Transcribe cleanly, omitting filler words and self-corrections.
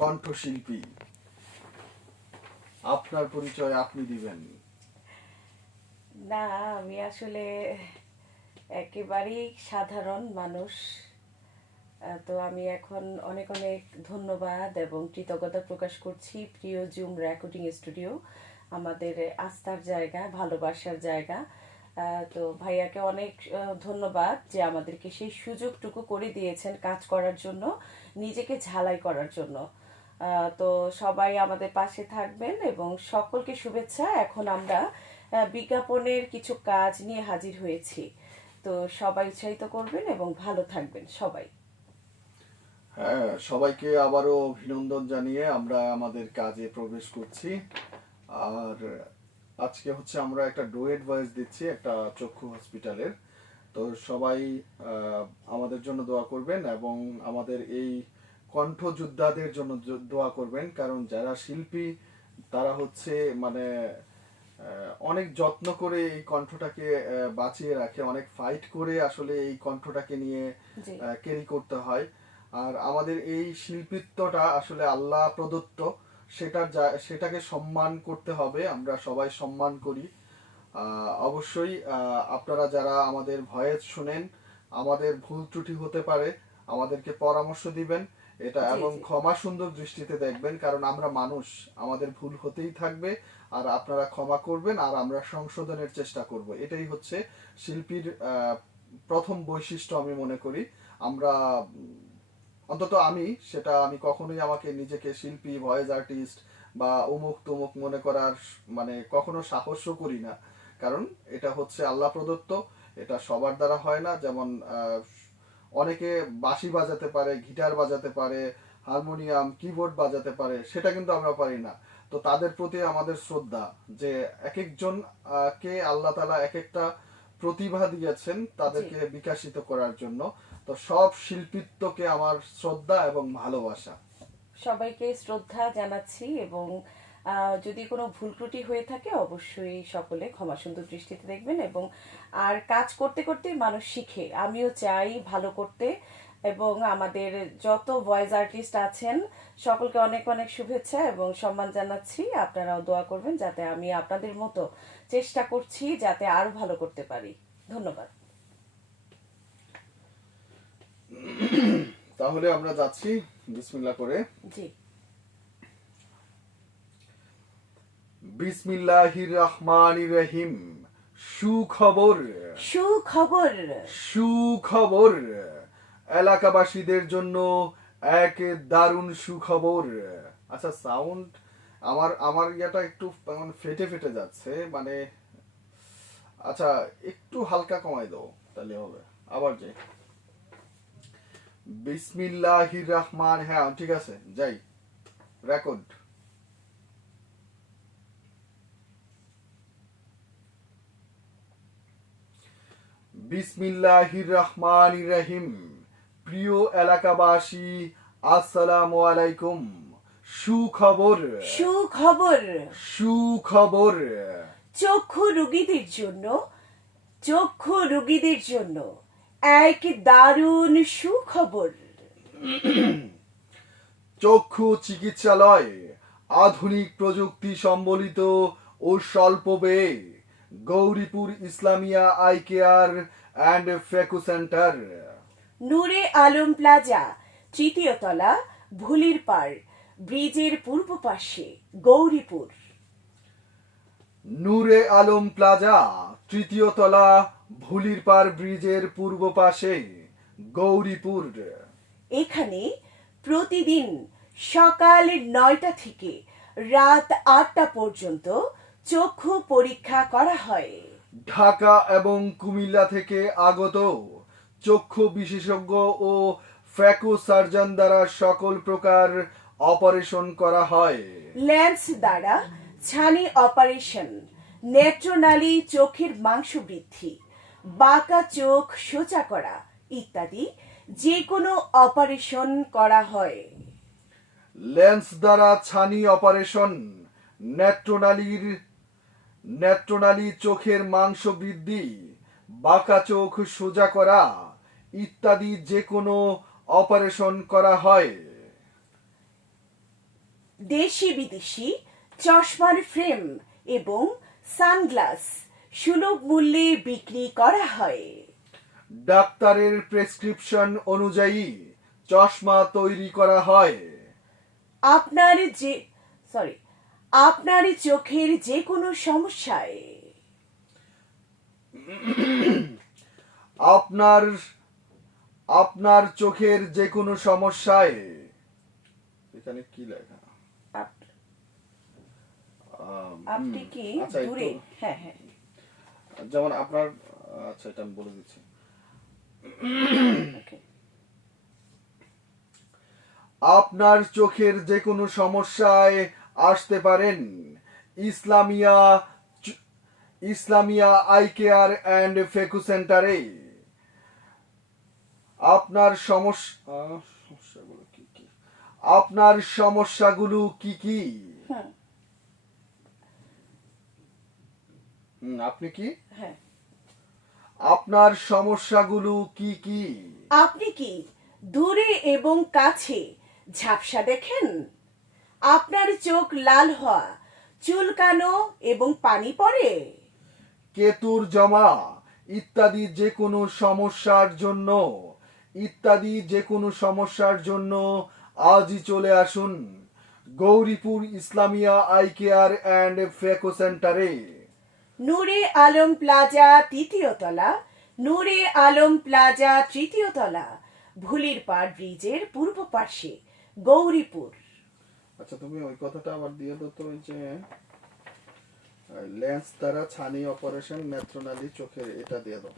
কণ্ঠশিল্পী, আপনার পরিচয় আপনি দিবেন। না, আমি আসলে একেবারেই সাধারণ মানুষ। তো আমি এখন অনেক অনেক ধন্যবাদ এবং কৃতজ্ঞতা প্রকাশ করছি প্রিয় জুম রেকর্ডিং স্টুডিও, আমাদের আস্থার জায়গা, ভালোবাসার জায়গা। তো ভাইয়াকে অনেক ধন্যবাদ যে আমাদেরকে সেই সুযোগটুকু করে দিয়েছেন কাজ করার জন্য, নিজেকে ঝালাই করার জন্য। তো সবাই আমাদের পাশে থাকবেন এবং সকলকে শুভেচ্ছা। এখন আমরা বিজ্ঞাপনের কিছু কাজ নিয়ে হাজির হয়েছি। তো সবাই উৎসাহিত করবেন এবং ভালো থাকবেন সবাই। হ্যাঁ, সবাইকে আবারও অভিনন্দন জানিয়ে আমরা আমাদের কাজে প্রবেশ করছি। আর আজকে হচ্ছে আমরা একটা ডুয়েট ভয়েস দিচ্ছি একটা চক্ষু হসপিটালের। তো সবাই আমাদের জন্য দোয়া করবেন এবং আমাদের এই কণ্ঠযোদ্ধাদের জন্য দোয়া করবেন, কারণ যারা শিল্পী তারা হচ্ছে মানে অনেক যত্ন করে এই কণ্ঠটাকে বাঁচিয়ে রাখে, অনেক ফাইট করে আসলে এই কণ্ঠটাকে নিয়ে জি ক্যারি করতে হয়। আর আমাদের এই শিল্পিত্বটা আসলে আল্লাহ প্রদত্ত, সেটাকে সম্মান করতে হবে, আমরা সবাই সম্মান করি। অবশ্যই আপনারা যারা আমাদের ভয়েস শুনেন, আমাদের ভুল ত্রুটি হতে পারে, আমাদেরকে পরামর্শ দিবেন এটা, জি এবং জি ক্ষমা সুন্দর দৃষ্টিতে দেখবেন, কারণ আমরা মানুষ, আমাদের ভুল হতেই থাকবে। আর আপনারা ক্ষমা করবেন আর আমরা সংশোধনের চেষ্টা করব, এটাই হচ্ছে শিল্পীর প্রথম বৈশিষ্ট্য আমি মনে করি। আমরা অন্তত আমি কখনোই আমাকে নিজেকে শিল্পী, ভয়েস আর্টিস্ট বা অমুক তমুক মনে করার মানে কখনো সাহসও করি না, কারণ এটা হচ্ছে আল্লাহ প্রদত্ত। এটা সবার দ্বারা হয় না। যেমন অনেকে বাঁশি বাজাতে পারে, গিটার বাজাতে পারে, হারমোনিয়াম, কিবোর্ড বাজাতে পারে, সেটা কিন্তু আমরা পারি না। তো তাদের প্রতি আমাদের শ্রদ্ধা, যে এক একজন কে আল্লাহ তাআলা এক একটা প্রতিভা দিয়েছেন জি তাদেরকে বিকাশিত করার জন্য। তো সব শিল্পিত্বকে আমার শ্রদ্ধা এবং ভালোবাসা। সবাইকে শ্রদ্ধা জানাচ্ছি এবং যদি কোনো ভুল ত্রুটি হয়ে থাকে অবশ্যই সকলে ক্ষমা সুন্দর দৃষ্টিতে দেখবেন। এবং আর কাজ করতে করতে মানুষ শিখে, আমিও চাই ভালো করতে। এবং আমাদের যত ভয়েস আর্টিস্ট আছেন সকলকে অনেক অনেক শুভেচ্ছা এবং সম্মান জানাচ্ছি। আপনারাও দোয়া করবেন যাতে আমি আপনাদের মতো চেষ্টা করছি যাতে আরো ভালো করতে পারি। ধন্যবাদ। তাহলে আমরা যাচ্ছি বিসমিল্লাহ করে। জি। বিসমিল্লাহির রহমানির রহিম। সুখবর, সুখবর। সুখবর এলাকাবাসীদের জন্য এক দারুণ সুখবর। আচ্ছা, সাউন্ড আমার আমার ইয়েটা একটু মানে ফেটে ফেটে যাচ্ছে, মানে আচ্ছা একটু হালকা কমাই দাও তাহলে হবে। আবার যাই। বিসমিল্লাহির রহমান, হ্যাঁ ঠিক আছে, যাই। রেকর্ড। বিসমিল্লাহির রহমানির রহিম। প্রিয় এলাকাবাসী, আসসালামু আলাইকুম। সুখবর, সুখবর। সুখবর চক্ষু রোগীদের জন্য, চক্ষু রোগীদের জন্য এক দারুণ সুখবর। চক্ষু চিকিৎসালয় আধুনিক প্রযুক্তি সম্বলিত ও স্বল্প ব্যয়ে। Gauripur Islamia eye care and phaco centre. Nure Alam plaza, তৃতীয় তলা, ভুলির পাড়, ব্রিজের পূর্ব পাশে, গৌরীপুর। নূরে আলম প্লাজা, তৃতীয় তলা, ভুলির পাড় ব্রিজের পূর্ব পাশে, গৌরীপুর। এখানে প্রতিদিন সকাল 9টা থেকে রাত 8টা পর্যন্ত চক্ষু পরীক্ষা করা হয়। ঢাকা এবং কুমিল্লা থেকে আগত চক্ষু বিশেষজ্ঞ ও ফ্যাকো সার্জন দ্বারা সকল প্রকার অপারেশন করা হয়। লেন্স দ্বারা ছানি অপারেশন, নেত্রনালী চোখের মাংস বৃদ্ধি, বাঁকা চোখ সোজা করা ইত্যাদি যে কোনো অপারেশন করা হয়। লেন্স দ্বারা ছানি অপারেশন, নেত্রনালীর নেত্রনালী চোখের মাংস বৃদ্ধি, বাঁকা চোখ সোজা করা ইত্যাদি যে কোনো অপারেশন করা হয়। দেশি বিদেশি চশমার ফ্রেম এবং সানগ্লাস সুলভ মূল্যে বিক্রি করা হয়। ডাক্তারের প্রেসক্রিপশন অনুযায়ী চশমা তৈরি করা হয়। আপনার যে আপনার চোখের যে কোনো সমস্যায় আপনার আপনার চোখের যে কোনো সমস্যায়, এখানে কি লেখা? আপ- আপনি কি আচ্ছা, একটু- দূরে? হ্যাঁ হ্যাঁ যেমন আপনার, আচ্ছা এটা আমি বলে দিচ্ছি। ওকে। আপনার চোখের যে কোনো সমস্যায় আসতে পারেন ইসলামিয়া আই কেয়ার অ্যান্ড ফেকু সেন্টারে। আপনার সমস্যাগুলো কি কি? আপনার সমস্যাগুলো কি কি? আপনি কি? হ্যাঁ। আপনার সমস্যাগুলো কি কি? আপনি কি দূরে এবং কাছে ঝাপসা দেখেন? আপনার চোখ লাল হওয়া, চুলকানো এবং পানি পড়ে? কেতুর জমা ইত্যাদি যে কোনো সমস্যার জন্য আজই চলে আসুন Gauripur Islamia eye care and phaco সেন্টারে। নূরে আলম প্লাজা তৃতীয় তলা, নূরে আলম প্লাজা তৃতীয় তলা, ভুলির পাড় ব্রিজের পূর্ব পার্শ্বে, গৌরীপুর। আচ্ছা, তুমি ওই কথাটা আবার দিয়ে দাও তো, ওই যে লেন্স দ্বারা ছানি অপারেশন নেত্রনালী চোখের, এটা দিয়ে দাও।